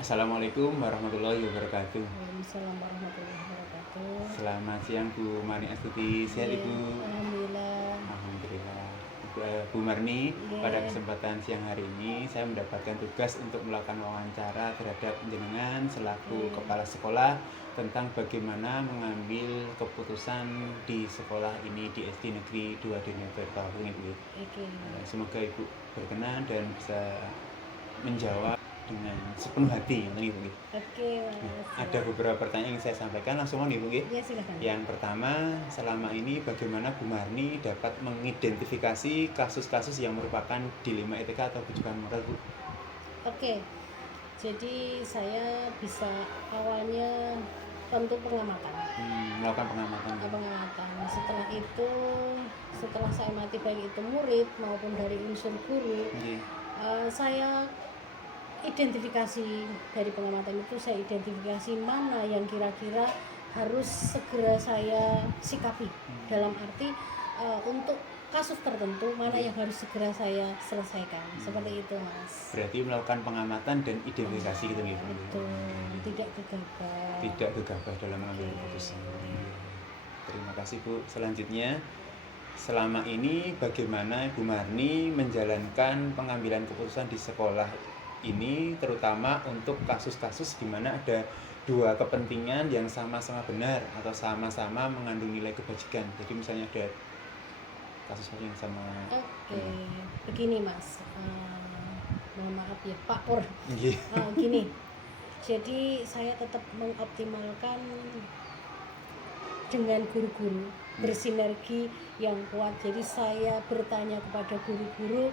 Assalamualaikum warahmatullahi wabarakatuh. Waalaikumsalam warahmatullahi wabarakatuh. Selamat siang Bu Marni Astuti. Sehat Iya, Ibu? alhamdulillah. Alhamdulillah. Bu Marni, pada Iya, kesempatan siang hari ini saya mendapatkan tugas untuk melakukan wawancara terhadap jenengan selaku iya. kepala sekolah tentang bagaimana mengambil keputusan di sekolah ini di SD Negeri 2 Denetor Tahun Ibu. Oke. Semoga Ibu berkenan dan bisa menjawab dengan sepenuh hati, Ibu. Oke, Nah, Mas. ada beberapa pertanyaan yang ingin saya sampaikan langsung nih Bu. Iya, silakan. Yang pertama, selama ini bagaimana Bu Marni dapat mengidentifikasi kasus-kasus yang merupakan dilema etika atau bujukan moral Bu? Oke. Jadi saya bisa awalnya tentu pengamatan. Melakukan pengamatan. Pengamatan. Setelah itu, setelah saya amati baik itu murid maupun dari unsur guru, Oke. saya identifikasi dari pengamatan itu, saya identifikasi mana yang kira-kira harus segera saya sikapi, dalam arti untuk kasus tertentu mana yang harus segera saya selesaikan, seperti itu Mas. Berarti melakukan pengamatan dan identifikasi gitu ya. Betul, tidak gegabah. Tidak gegabah dalam mengambil keputusan. Terima kasih Bu. Selanjutnya, selama ini bagaimana Bu Marni menjalankan pengambilan keputusan di sekolah ini, terutama untuk kasus-kasus di mana ada dua kepentingan yang sama-sama benar atau sama-sama mengandung nilai kebajikan. Jadi misalnya ada kasus yang sama. Oke, begini Mas, mohon maaf ya Pak Pur. Iya. Gini, jadi saya tetap mengoptimalkan dengan guru-guru bersinergi yang kuat. Jadi saya bertanya kepada guru-guru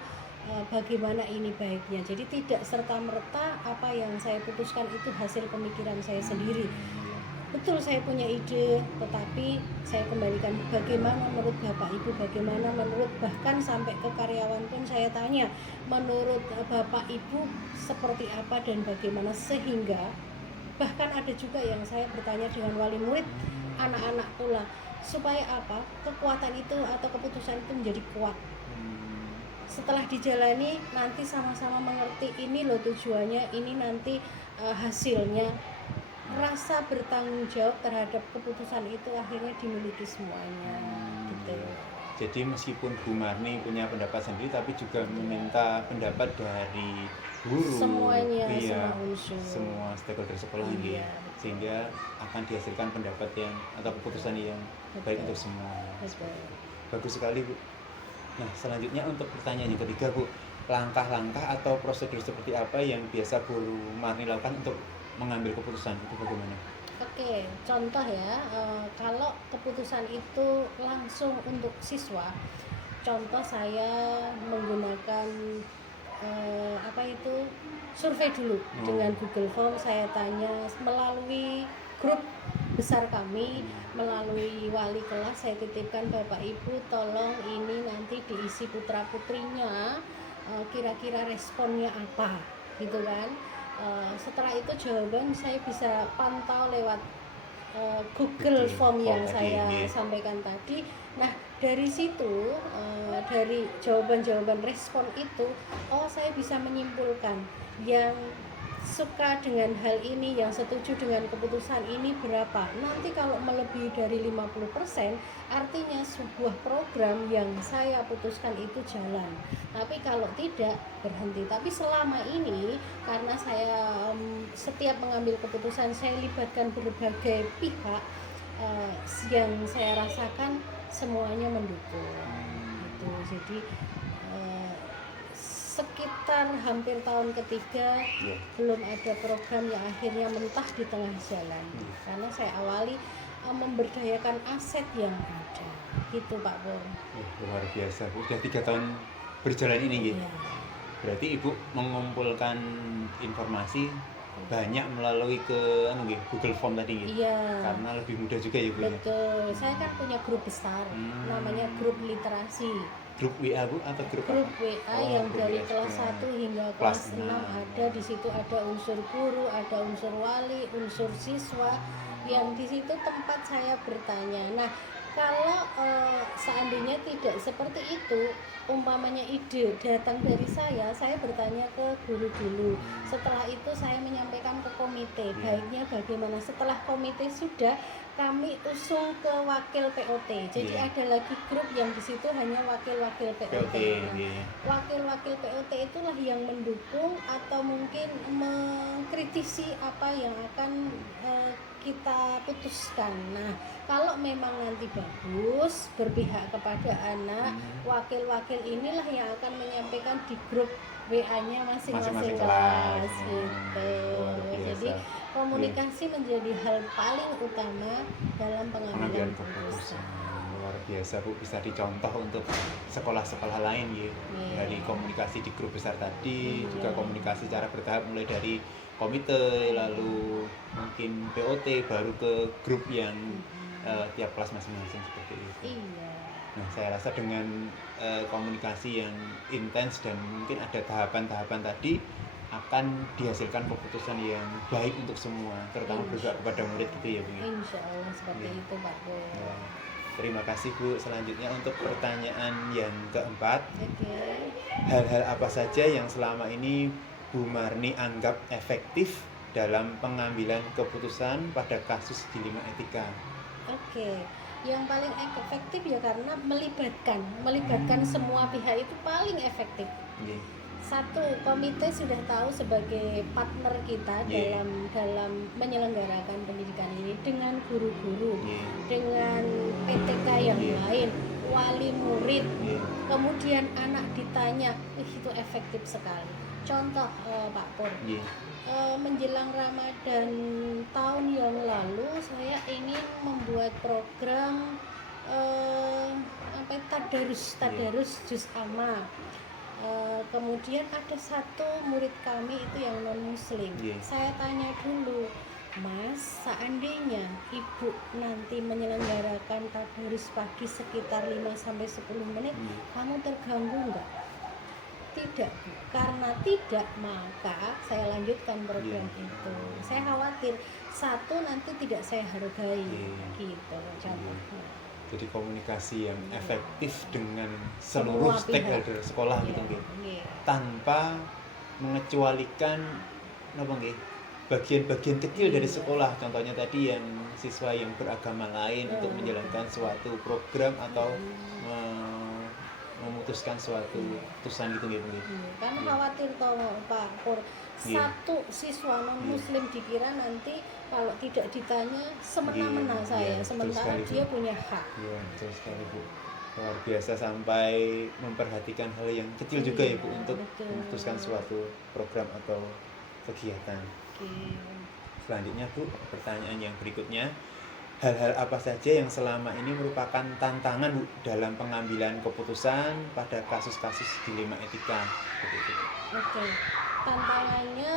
bagaimana ini baiknya. Jadi tidak serta-merta apa yang saya putuskan itu hasil pemikiran saya sendiri. Betul, saya punya ide, tetapi saya kembalikan bagaimana menurut Bapak Ibu, bagaimana menurut, bahkan sampai ke karyawan pun saya tanya, menurut Bapak Ibu seperti apa dan bagaimana, sehingga bahkan ada juga yang saya bertanya dengan wali murid, anak-anak pula, supaya apa, kekuatan itu atau keputusan itu menjadi kuat. Setelah dijalani nanti sama-sama mengerti ini loh tujuannya, ini nanti hasilnya. Rasa bertanggung jawab terhadap keputusan itu akhirnya dimiliki semuanya, gitu. Jadi meskipun Bu Marni punya pendapat sendiri, tapi juga meminta pendapat dari guru, Semuanya, iya, semua unsur, semua stakeholder sekolah ini, iya, sehingga akan dihasilkan pendapat yang atau keputusan yang baik untuk semua. betul. Bagus sekali Bu. Nah, selanjutnya untuk pertanyaan yang ketiga Bu, langkah-langkah atau prosedur seperti apa yang biasa Bu Marni lakukan untuk mengambil keputusan itu bagaimana? Oke, contoh ya, kalau keputusan itu langsung untuk siswa, contoh saya menggunakan survei dulu dengan Google Form. Saya tanya melalui grup besar kami, melalui wali kelas, saya titipkan, Bapak Ibu tolong ini nanti diisi putra putrinya, kira-kira responnya apa, gitu kan. Setelah itu jawaban saya bisa pantau lewat Google Form yang saya sampaikan tadi. Nah, dari situ, dari jawaban-jawaban respon itu, saya bisa menyimpulkan yang suka dengan hal ini, yang setuju dengan keputusan ini berapa. Nanti kalau melebihi dari 50%, artinya sebuah program yang saya putuskan itu jalan. Tapi kalau tidak, berhenti. Tapi selama ini karena saya setiap mengambil keputusan saya libatkan berbagai pihak, yang saya rasakan semuanya mendukung. Gitu. Jadi sekitar hampir tahun ketiga belum ada program yang akhirnya mentah di tengah jalan, karena saya awali memberdayakan aset yang ada, gitu Pak Pur. Luar biasa Bu, udah 3 tahun berjalan ini gitu. Ya. Berarti Ibu mengumpulkan informasi banyak melalui ke Google Form tadi gitu. Iya. Karena lebih mudah juga ya Bu. Betul. Saya kan punya grup besar, namanya grup literasi. Grup WA Bu atau grup WA yang dari kelas 1 hingga kelas 6 ada. Di situ ada unsur guru, ada unsur wali, unsur siswa, yang di situ tempat saya bertanya. Nah, Kalau seandainya tidak seperti itu, umpamanya ide datang dari saya bertanya ke guru dulu. Setelah itu saya menyampaikan ke komite, baiknya bagaimana. Setelah komite sudah, kami usung ke wakil POT. Jadi ada lagi grup yang di situ hanya wakil-wakil POT. Nah, wakil-wakil POT itulah yang mendukung atau mungkin mengkritisi apa yang akan kita putuskan. Nah, kalau memang nanti bagus berpihak kepada anak, wakil-wakil inilah yang akan menyampaikan di grup WA-nya masing-masing kelas gitu. Jadi komunikasi menjadi hal paling utama dalam pengambilan keputusan. Luar biasa Bu, bisa dicontoh untuk sekolah-sekolah lain ya. Dari komunikasi di grup besar tadi, juga komunikasi secara bertahap mulai dari komite, lalu mungkin POT, baru ke grup yang tiap kelas masing-masing seperti itu. Iya. Nah, saya rasa dengan komunikasi yang intens dan mungkin ada tahapan-tahapan tadi akan dihasilkan keputusan yang baik untuk semua, terutama bergerak kepada murid gitu ya Bu. Insya Allah seperti itu Pak Bu. Ya. Terima kasih Bu. Selanjutnya untuk pertanyaan yang keempat. Hal-hal apa saja yang selama ini Bu Marni anggap efektif dalam pengambilan keputusan pada kasus dilema etika? Yang paling efektif ya karena melibatkan semua pihak itu paling efektif. Satu, komite sudah tahu sebagai partner kita dalam menyelenggarakan pendidikan ini, dengan guru-guru, dengan PTK yang lain, wali murid, kemudian anak ditanya, itu efektif sekali. Contoh Pak Pur, menjelang Ramadan tahun yang lalu saya ingin membuat program tadarus juz amma. Kemudian ada satu murid kami itu yang non muslim. Saya tanya dulu, Mas, seandainya ibu nanti menyelenggarakan tadarus pagi sekitar 5-10 menit, kamu terganggu enggak? Tidak, Bu. Karena tidak, maka saya lanjutkan program itu. Saya khawatir satu nanti tidak saya hargai, gitu contohnya. Jadi komunikasi yang efektif dengan seluruh stakeholder sekolah gitu tanpa mengecualikan bagian-bagian kecil dari sekolah. Contohnya tadi yang siswa yang beragama lain untuk menjalankan suatu program atau memutuskan suatu keputusan gitu gitu. Karena khawatir kalau Pak Pur, satu siswa non muslim dikira nanti kalau tidak ditanya semena-mena sementara dia punya hak. Iya, betul sekali Bu. Luar biasa sampai memperhatikan hal yang kecil juga ya Bu untuk memutuskan suatu program atau kegiatan. Selanjutnya Bu, pertanyaan yang berikutnya. Hal-hal apa saja yang selama ini merupakan tantangan Bu dalam pengambilan keputusan pada kasus-kasus dilema etika? Tantangannya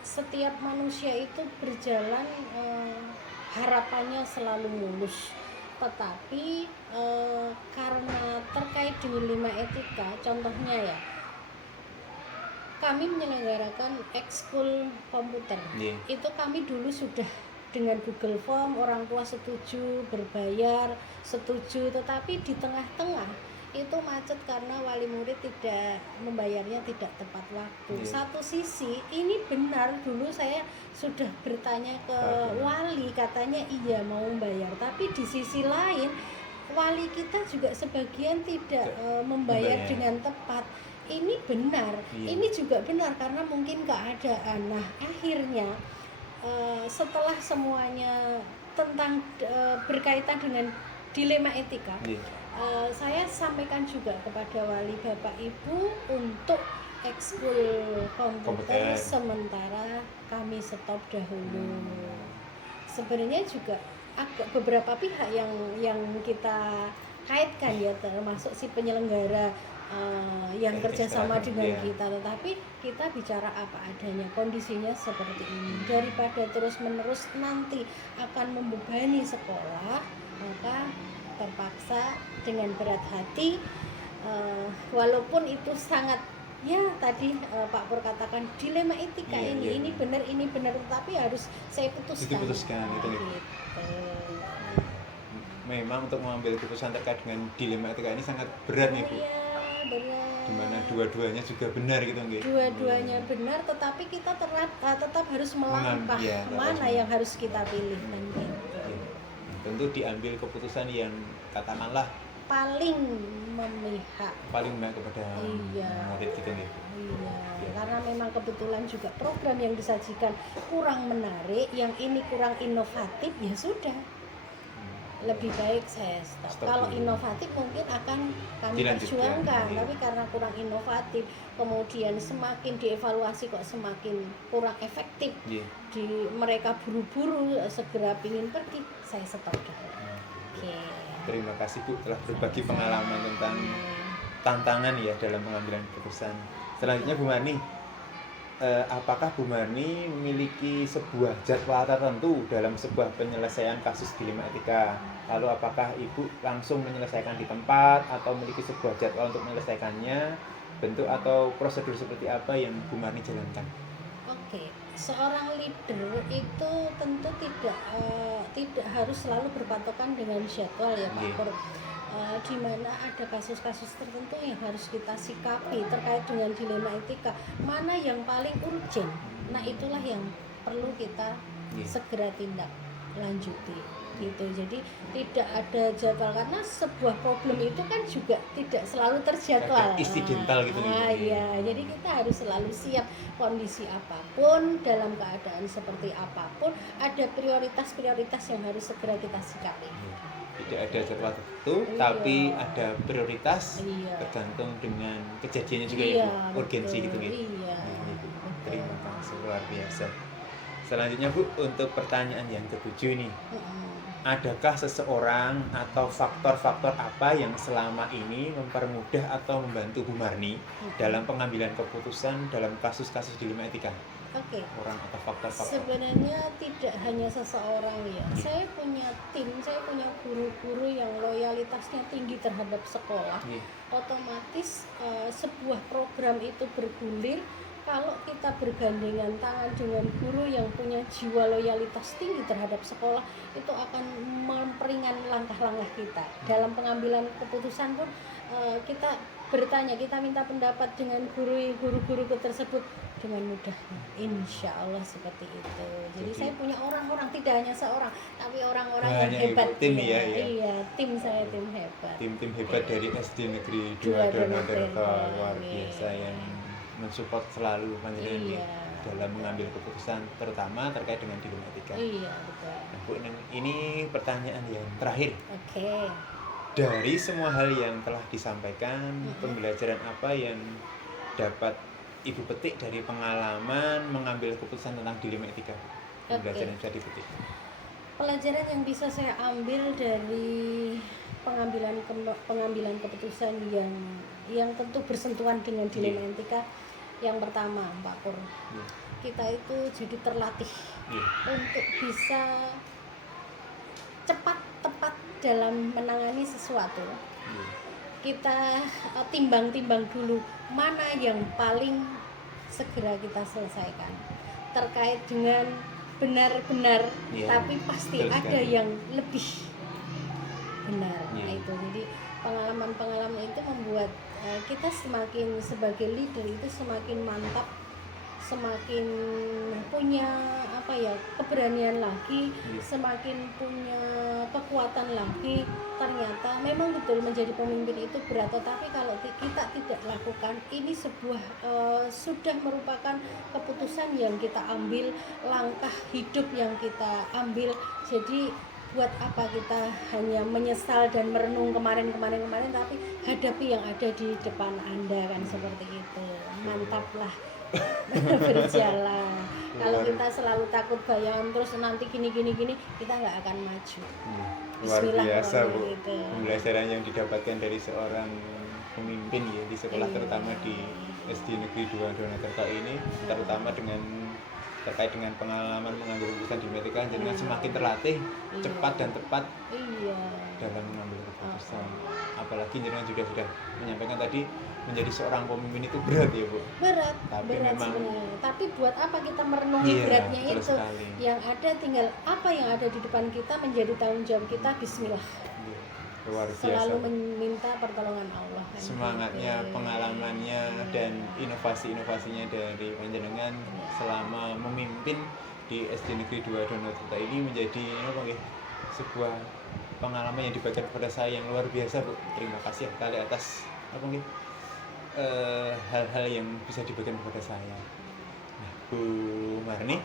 setiap manusia itu berjalan harapannya selalu mulus, tetapi karena terkait dengan dilema etika, contohnya ya, kami menyelenggarakan ekskul komputer. Itu kami dulu sudah dengan Google Form, orang tua setuju, berbayar, setuju, tetapi di tengah-tengah itu macet karena wali murid tidak membayarnya tidak tepat waktu. Satu sisi ini benar, dulu saya sudah bertanya ke wali, katanya iya mau membayar, tapi di sisi lain wali kita juga sebagian tidak membayar dengan tepat. Ini benar, ini juga benar karena mungkin keadaan. Nah, akhirnya setelah semuanya tentang berkaitan dengan dilema etika, saya sampaikan juga kepada wali Bapak Ibu untuk ekskul komputer sementara kami stop dahulu. Sebenarnya juga agak beberapa pihak yang kita kaitkan ya, termasuk si penyelenggara yang kerjasama dengan kita, tetapi kita bicara apa adanya, kondisinya seperti ini. Daripada terus menerus nanti akan membebani sekolah, maka terpaksa dengan berat hati, walaupun itu sangat tadi Pak Pur katakan dilema etika, ini benar, tetapi harus saya putuskan. Diputuskan gitu. memang untuk mengambil keputusan terkait dengan dilema etika ini sangat berat nih Bu. Iya, berat. Dimana dua-duanya juga benar gitu nggih. Dua-duanya benar, tetapi kita tetap harus melangkah Iya, mana yang harus kita pilih kan gitu. Iya. Tentu diambil keputusan yang katakanlah Paling memihak. paling baik kepada Iya. murid gitu nggih. Iya, karena memang kebetulan juga program yang disajikan kurang menarik, yang ini kurang inovatif, ya sudah. Lebih baik saya stop. Stop Kalau dulu. inovatif mungkin akan kami Dilanjutkan, perjuangkan, iya. tapi karena kurang inovatif, kemudian semakin dievaluasi kok semakin kurang efektif, Iya. mereka buru-buru segera pingin pergi, saya stop dulu. Oke. Terima kasih Bu telah berbagi pengalaman tentang tantangan ya dalam pengambilan keputusan. Selanjutnya Bu Marni, apakah Bu Marni memiliki sebuah jadwal tertentu dalam sebuah penyelesaian kasus dilema etika? Lalu apakah Ibu langsung menyelesaikan di tempat atau memiliki sebuah jadwal untuk menyelesaikannya? Bentuk atau prosedur seperti apa yang Bu Marni jalankan? Oke, seorang leader itu tentu tidak harus selalu berpatokan dengan jadwal ya Pak Iya. Pur. Di mana ada kasus-kasus tertentu yang harus kita sikapi terkait dengan dilema etika, mana yang paling urgent. Nah, itulah yang perlu kita Iya. segera tindak lanjuti gitu. Jadi tidak ada jadwal karena sebuah problem itu kan juga tidak selalu terjadwal. Kadang insidental gitu nih. Iya, jadi kita harus selalu siap kondisi apapun, dalam keadaan seperti apapun, ada prioritas-prioritas yang harus segera kita sikapi. Tidak ada jadwal tertentu, Iya. tapi ada prioritas Iya. tergantung dengan kejadiannya juga Iya, ya Bu, urgensi betul. gitu gitu. Iya. Bu. betul. Terima kasih luar biasa. Selanjutnya Bu, untuk pertanyaan yang ketujuh nih, Mm-mm. adakah seseorang atau faktor-faktor apa yang selama ini mempermudah atau membantu Bu Marni dalam pengambilan keputusan dalam kasus-kasus dilema etika? Oke. Orang atau faktor-faktor? Sebenarnya tidak hanya seseorang ya. Saya punya tim, saya punya guru-guru yang loyalitasnya tinggi terhadap sekolah. Iya. Otomatis sebuah program itu bergulir kalau kita bergandengan tangan dengan guru yang punya jiwa loyalitas tinggi terhadap sekolah, itu akan memperingan langkah-langkah kita. Dalam pengambilan keputusan pun kita bertanya, kita minta pendapat dengan guru-guru tersebut dengan mudah, insya Allah seperti itu. Jadi saya punya orang-orang, tidak hanya seorang, tapi orang-orang yang Banyak hebat. ibu, tim ya. Iya, tim saya tim hebat. Tim-tim hebat dari SD Negeri 2 Dua Donokerto Donokerto, luar iya. biasa yang mensupport selalu panjenengan Iya. dalam mengambil keputusan terutama terkait dengan dilema etika. Iya, betul. Nah, Bu, ini pertanyaan yang terakhir. Oke. Dari semua hal yang telah disampaikan, pembelajaran apa yang dapat Ibu petik dari pengalaman mengambil keputusan tentang dilema etika? Pembelajaran yang bisa dipetik. Pelajaran yang bisa saya ambil dari pengambilan keputusan yang tentu bersentuhan dengan dilema etika, yang pertama, Pak Pur, Iya. kita itu jadi terlatih Iya. untuk bisa cepat tepat dalam menangani sesuatu. Iya. Kita timbang-timbang dulu mana yang paling segera kita selesaikan terkait dengan benar-benar, Iya, tapi pasti betul ada sekali. yang lebih benar. Iya. Nah, itu jadi pengalaman-pengalaman itu membuat kita semakin sebagai leader itu semakin mantap, semakin punya keberanian lagi, Iya. semakin punya kekuatan lagi. Ternyata memang betul menjadi pemimpin itu berat, tetapi kalau kita tidak lakukan ini, sebuah sudah merupakan keputusan yang kita ambil, langkah hidup yang kita ambil. Jadi buat apa kita hanya menyesal dan merenung kemarin, tapi hadapi yang ada di depan Anda, kan seperti itu. Mantaplah berjalan. Kalau kita selalu takut bayangan terus nanti gini, kita nggak akan maju. Luar biasa Bu, Gitu. pembelajaran yang didapatkan dari seorang pemimpin ya di sekolah, Iya. terutama di SD Negeri 2 Donokerto ini, terutama terkait dengan pengalaman mengambil keputusan di etika, jenengan semakin terlatih Iya. cepat dan tepat Iya. dalam mengambil keputusan. Apalagi jenengan sudah menyampaikan tadi, menjadi seorang pemimpin itu berat ya Bu. Berat Tapi memang- sebenarnya. Tapi buat apa kita merenungi Iya, beratnya betul itu? sekali. Yang ada tinggal apa yang ada di depan kita menjadi tanggung jawab kita. Bismillah. luar biasa. Selalu meminta pertolongan Allah kan. Semangatnya, Gitu. pengalamannya, dan inovasi-inovasinya dari panjenengan selama memimpin di SD Negeri 2 Donohuta ini menjadi sebuah pengalaman yang dibagikan kepada saya yang luar biasa, Bu. Terima kasih sekali atas hal-hal yang bisa dibagikan kepada saya. Nah, Bu Marni,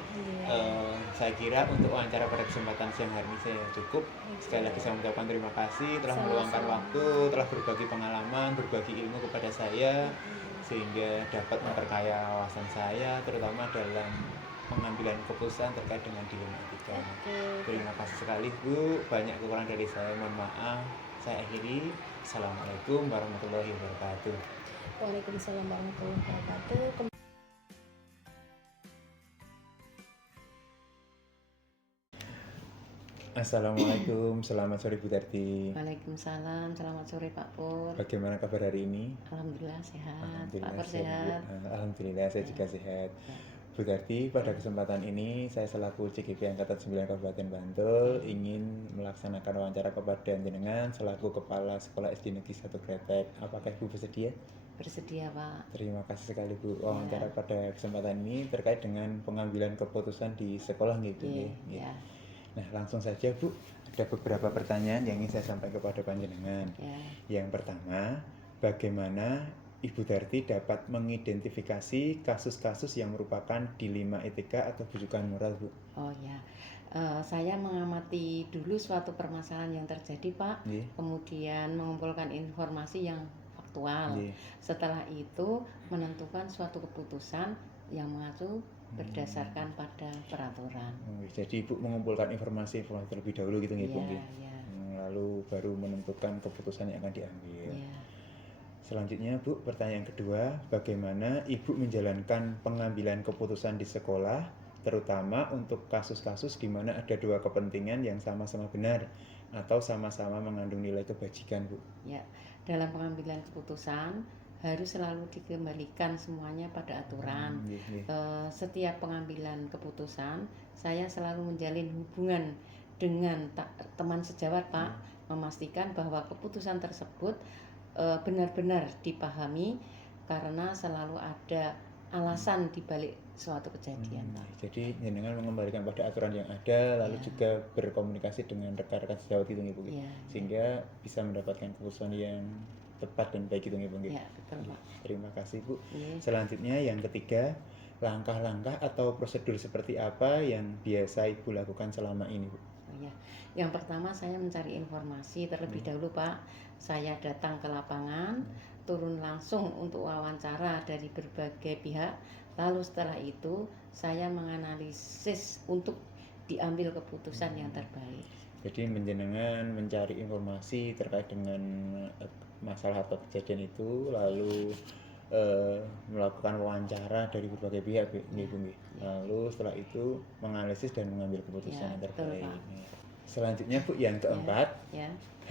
saya kira untuk wawancara pada kesempatan siang hari ini saya cukup. Sekali lagi saya mengucapkan terima kasih telah meluangkan waktu, telah berbagi pengalaman, berbagi ilmu kepada saya, sehingga dapat memperkaya wawasan saya, terutama dalam pengambilan keputusan terkait dengan dilema etika. Terima kasih sekali, Bu. Banyak kekurangan dari saya, mohon maaf. Saya akhiri. Assalamualaikum warahmatullahi wabarakatuh. Waalaikumsalam warahmatullahi wabarakatuh. Assalamualaikum, selamat sore Bu Tarti. Waalaikumsalam, selamat sore Pak Pur. Bagaimana kabar hari ini? Alhamdulillah sehat. Alhamdulillah, Pak Pur sehat. Alhamdulillah saya juga sehat. Bu Tarti, pada kesempatan ini saya selaku CGP Angkatan 9 Kabupaten Bantul ingin melaksanakan wawancara kepada jenengan selaku Kepala Sekolah SD Negeri 1 Kretek. Apakah Ibu bersedia? Bersedia Pak. Terima kasih sekali Bu. Wawancara pada kesempatan ini terkait dengan pengambilan keputusan di sekolah gitu ya. Nah, langsung saja Bu, ada beberapa pertanyaan yang ingin saya sampaikan kepada panjenengan. Yang pertama, bagaimana Ibu Darti dapat mengidentifikasi kasus-kasus yang merupakan dilema etika atau bujukan moral, Bu? Oh ya, saya mengamati dulu suatu permasalahan yang terjadi Pak, kemudian mengumpulkan informasi yang faktual. Setelah itu menentukan suatu keputusan yang mengacu berdasarkan pada peraturan. Jadi Ibu mengumpulkan informasi terlebih dahulu gitu ya Bu? Lalu baru menentukan keputusan yang akan diambil. Selanjutnya Bu, pertanyaan kedua, bagaimana Ibu menjalankan pengambilan keputusan di sekolah, terutama untuk kasus-kasus di mana ada dua kepentingan yang sama-sama benar atau sama-sama mengandung nilai kebajikan, Bu? Ya, dalam pengambilan keputusan harus selalu dikembalikan semuanya pada aturan. Setiap pengambilan keputusan, saya selalu menjalin hubungan dengan teman sejawat Pak, memastikan bahwa keputusan tersebut benar-benar dipahami karena selalu ada alasan dibalik suatu kejadian. Jadi jenengan mengembalikan pada aturan yang ada, lalu juga berkomunikasi dengan rekan-rekan sejawat itu Bu, sehingga bisa mendapatkan keputusan yang tepat dan baik itu Bu. Betul Pak. Terima kasih Bu. Selanjutnya yang ketiga, langkah-langkah atau prosedur seperti apa yang biasa Ibu lakukan selama ini, Bu? Yang pertama saya mencari informasi terlebih dahulu Pak. Saya datang ke lapangan, turun langsung untuk wawancara dari berbagai pihak. Lalu setelah itu saya menganalisis untuk diambil keputusan yang terbaik. Jadi menjenengan mencari informasi terkait dengan masalah atau kejadian itu, lalu melakukan wawancara dari berbagai pihak, lalu setelah itu menganalisis dan mengambil keputusan yang terbaik. Selanjutnya Bu, yang keempat,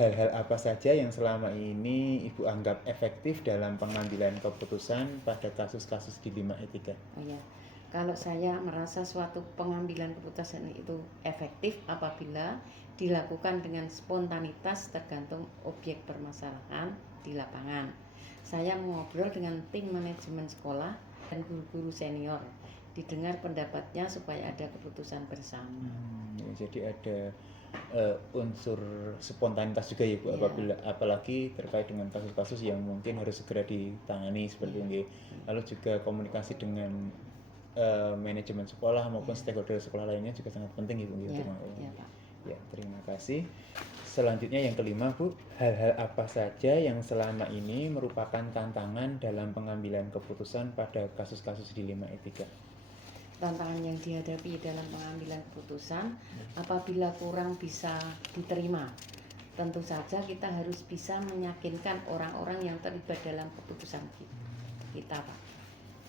hal-hal apa saja yang selama ini Ibu anggap efektif dalam pengambilan keputusan pada kasus-kasus dilema etika? Kalau saya merasa suatu pengambilan keputusan itu efektif apabila dilakukan dengan spontanitas tergantung objek permasalahan di lapangan. Saya mengobrol dengan tim manajemen sekolah dan guru-guru senior, didengar pendapatnya supaya ada keputusan bersama. Jadi ada unsur spontanitas juga ya Bu, apalagi terkait dengan kasus-kasus yang mungkin harus segera ditangani seperti ini. Lalu juga komunikasi dengan manajemen sekolah maupun stakeholder sekolah lainnya juga sangat penting ya Bu. Terima kasih. Selanjutnya yang kelima Bu, hal-hal apa saja yang selama ini merupakan tantangan dalam pengambilan keputusan pada kasus-kasus dilema etika? Tantangan yang dihadapi dalam pengambilan keputusan apabila kurang bisa diterima. Tentu saja kita harus bisa meyakinkan orang-orang yang terlibat dalam keputusan kita Pak.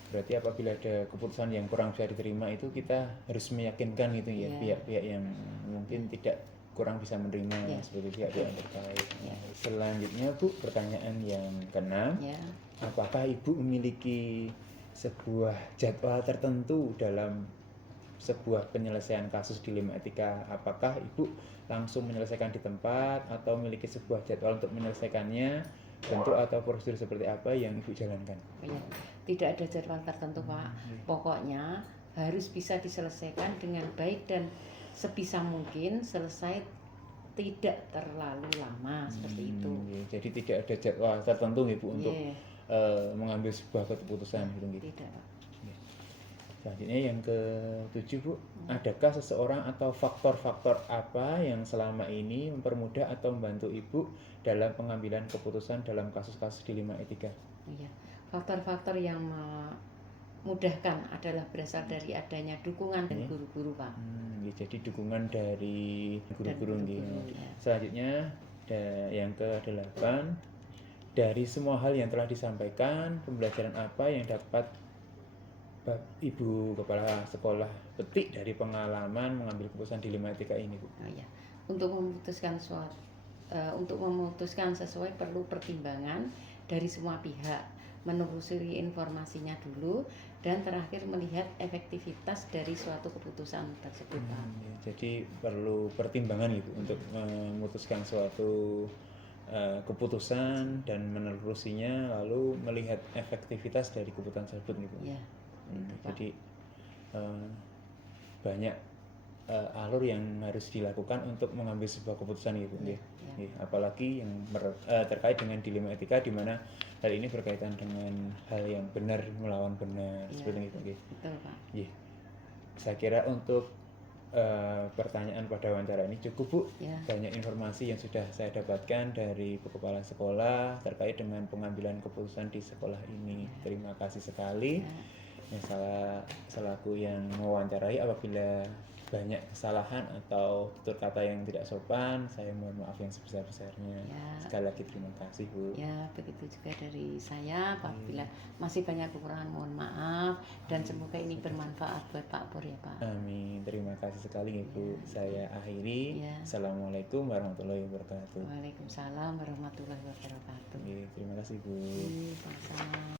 Berarti apabila ada keputusan yang kurang bisa diterima itu kita harus meyakinkan itu ya pihak-pihak yang mungkin tidak kurang bisa menerima seperti pihak-pihak yang terkait. Selanjutnya Bu, pertanyaan yang keenam, apakah Ibu memiliki sebuah jadwal tertentu dalam sebuah penyelesaian kasus dilema etika, apakah Ibu langsung menyelesaikan di tempat atau memiliki sebuah jadwal untuk menyelesaikannya, bentuk atau prosedur seperti apa yang Ibu jalankan? Ya, tidak ada jadwal tertentu Pak. Pokoknya harus bisa diselesaikan dengan baik dan sebisa mungkin selesai tidak terlalu lama seperti itu. Jadi tidak ada jadwal tertentu Ibu untuk Iya, mengambil sebuah keputusan gitu. tidak Pak. Selanjutnya yang ke-7 Bu, adakah seseorang atau faktor-faktor apa yang selama ini mempermudah atau membantu Ibu dalam pengambilan keputusan dalam kasus-kasus dilema etika? Iya, faktor-faktor yang memudahkan adalah berasal dari adanya dukungan dan guru-guru Pak. Ya, jadi dukungan dari guru-guru gitu. Ya. Selanjutnya yang ke-8, dari semua hal yang telah disampaikan, pembelajaran apa yang dapat Ibu Kepala Sekolah petik dari pengalaman mengambil keputusan dilema etika ini, Bu? Oh, ya. Untuk memutuskan sesuai perlu pertimbangan dari semua pihak, menelusuri informasinya dulu, dan terakhir melihat efektivitas dari suatu keputusan tersebut. Ya, jadi perlu pertimbangan gitu untuk memutuskan suatu keputusan dan menelusurinya, lalu melihat efektivitas dari keputusan tersebut gitu. Ya. Jadi banyak alur yang harus dilakukan untuk mengambil sebuah keputusan gitu, ya. Apalagi yang terkait dengan dilema etika, di mana hal ini berkaitan dengan hal yang benar melawan benar, seperti itu. Betul Pak. Saya kira untuk pertanyaan pada wawancara ini cukup Bu. Banyak informasi yang sudah saya dapatkan dari Bu Kepala Sekolah terkait dengan pengambilan keputusan di sekolah ini. Terima kasih sekali. Saya selaku yang mewawancarai, apabila banyak kesalahan atau tutur kata yang tidak sopan, saya mohon maaf yang sebesar-besarnya. Sekali lagi terima kasih Bu. Ya, begitu juga dari saya. Apabila masih banyak kekurangan, mohon maaf, dan semoga ini bermanfaat buat Pak Pur ya Pak. Amin. Terima kasih sekali Ibu. Saya akhiri. Assalamualaikum warahmatullahi wabarakatuh. Waalaikumsalam warahmatullahi wabarakatuh. Terima kasih Bu. Sama.